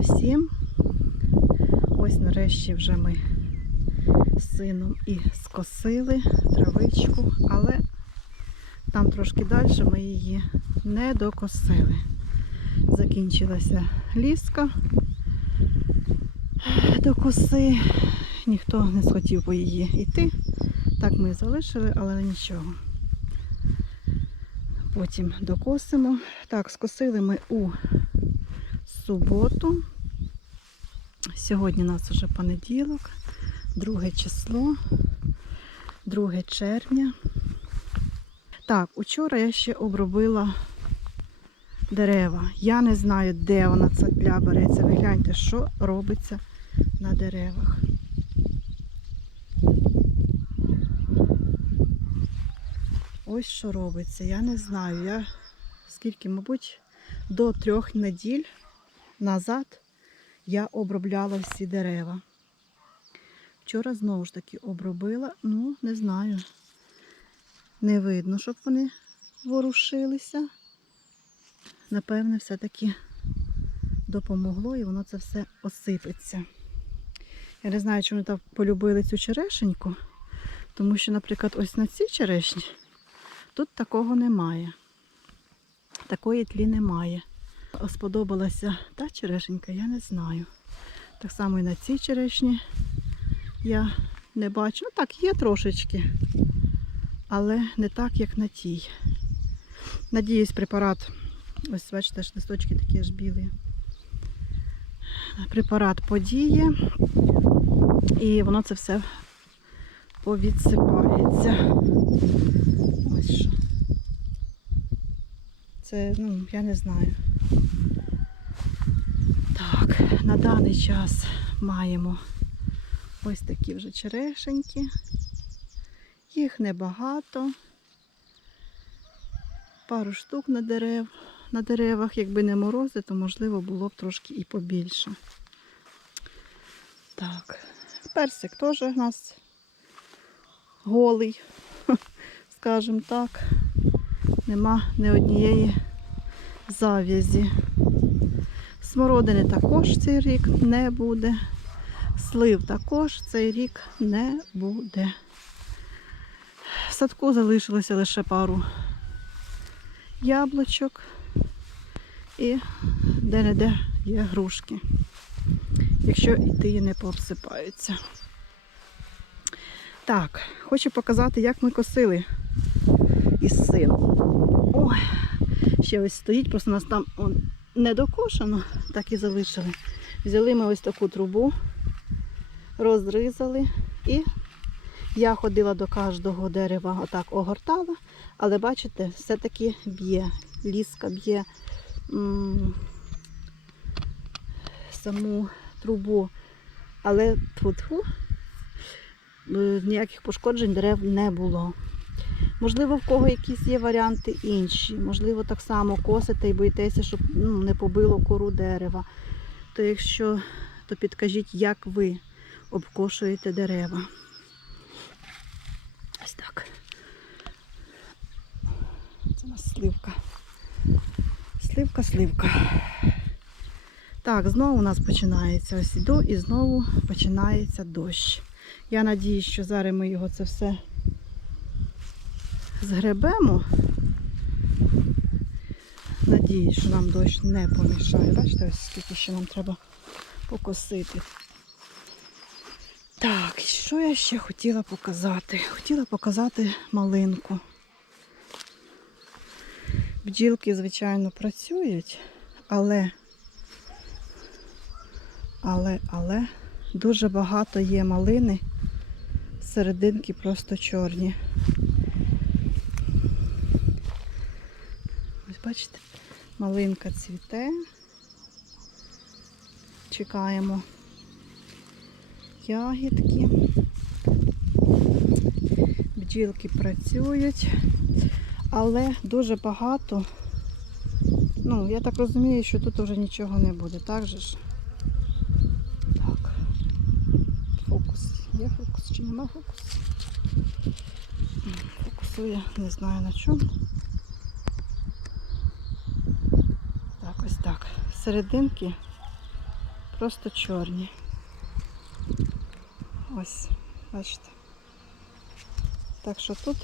усім. Ось нарешті вже ми з сином і скосили травичку, але там трошки далі ми її не докосили. Закінчилася ліска до коси. Ніхто не схотів по її йти. Так ми залишили, але нічого. Потім докосимо. Так, скосили ми у суботу. Сьогодні у нас вже понеділок, друге число, 2 червня. Так, учора я ще обробила дерева. Я не знаю, де вона ця береться. Ви гляньте, що робиться на деревах. Ось що робиться. Я не знаю. Я скільки, мабуть, до трьох неділь назад я обробляла всі дерева. Вчора знову ж таки обробила, ну, не знаю. Не видно, щоб вони ворушилися. Напевне, все-таки допомогло і воно це все осипеться. Я не знаю, чи вони так полюбили цю черешеньку, тому що, наприклад, ось на цій черешні тут такого немає. Такої тлі немає. Сподобалася та черешенька, я не знаю. Так само і на цій черешні я не бачу. Ну так, є трошечки, але не так, як на тій. Надіюсь, препарат, ось бачите, ж листочки такі аж білі. Препарат подіє, і воно це все повідсипається. Ось що. Це, ну, я не знаю. Так, на даний час маємо ось такі вже черешеньки. Їх небагато. Пару штук на дерев. На деревах, якби не морози, то можливо було б трошки і побільше. Так, персик теж у нас голий, скажімо так. Нема ні однієї зав'язі. Смородини також цей рік не буде. Слив також цей рік не буде. В садку залишилося лише пару яблучок і де-не-де є грушки, якщо ті не пообсипаються. Так, хочу показати, як ми косили із сином. Ой, ще ось стоїть, просто нас там он, не докошено, так і залишили. Взяли ми ось таку трубу, розрізали і я ходила до кожного дерева, отак огортала, але бачите, все-таки б'є. Ліска б'є саму трубу. Але тьфу-тьфу, е, ніяких пошкоджень дерев не було. Можливо, в кого якісь є варіанти інші. Можливо, так само косите і боїтеся, щоб ну, не побило кору дерева. То якщо, то підкажіть, як ви обкошуєте дерева. Ось так. Це у нас сливка. Сливка, сливка. Так, знову у нас починається ось іду і знову починається дощ. Я надію, що зараз ми його це все згребемо. Надіюсь, що нам дощ не помішає. Бачите, ось скільки ще нам треба покосити. Так, що я ще хотіла показати? Хотіла показати малинку. Бджілки, звичайно, працюють, але, але, але дуже багато є малини, серединки просто чорні. Бачите, малинка цвіте. Чекаємо ягідки. Бджілки працюють, але дуже багато. Ну, я так розумію, що тут вже нічого не буде, так же ж? Так. Фокус. Є фокус чи нема фокусу? Фокусує, не знаю на чому. Так, ось так. Серединки просто чорні. Ось, бачите. Так що тут,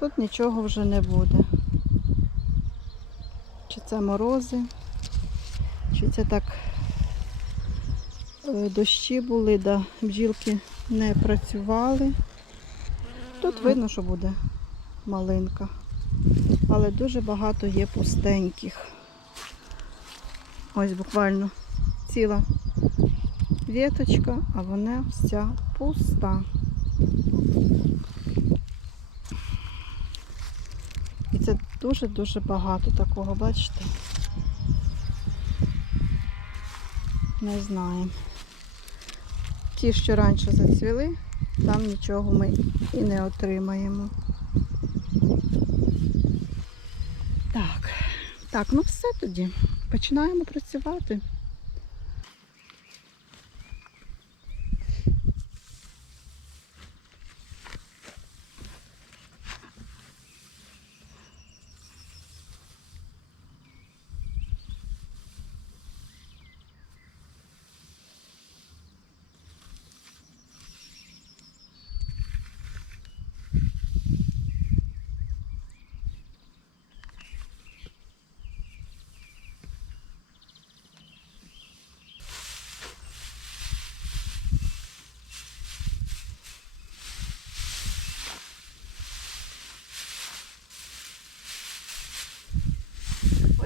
тут нічого вже не буде. Чи це морози, чи це так е, дощі були, да бджілки не працювали. Тут видно, що буде малинка. Але дуже багато є пустеньких. Ось буквально ціла віточка, а вона вся пуста. І це дуже-дуже багато такого, бачите? Не знаю. Ті, що раніше зацвіли, там нічого ми і не отримаємо. Так, так, ну все тоді. Починаємо працювати.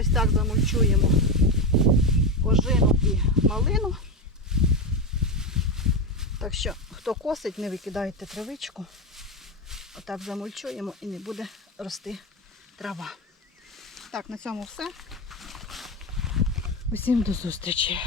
Ось так замульчуємо ожину і малину. Так що, хто косить, не викидайте травичку. Отак замульчуємо і не буде рости трава. Так, на цьому все. Усім до зустрічі.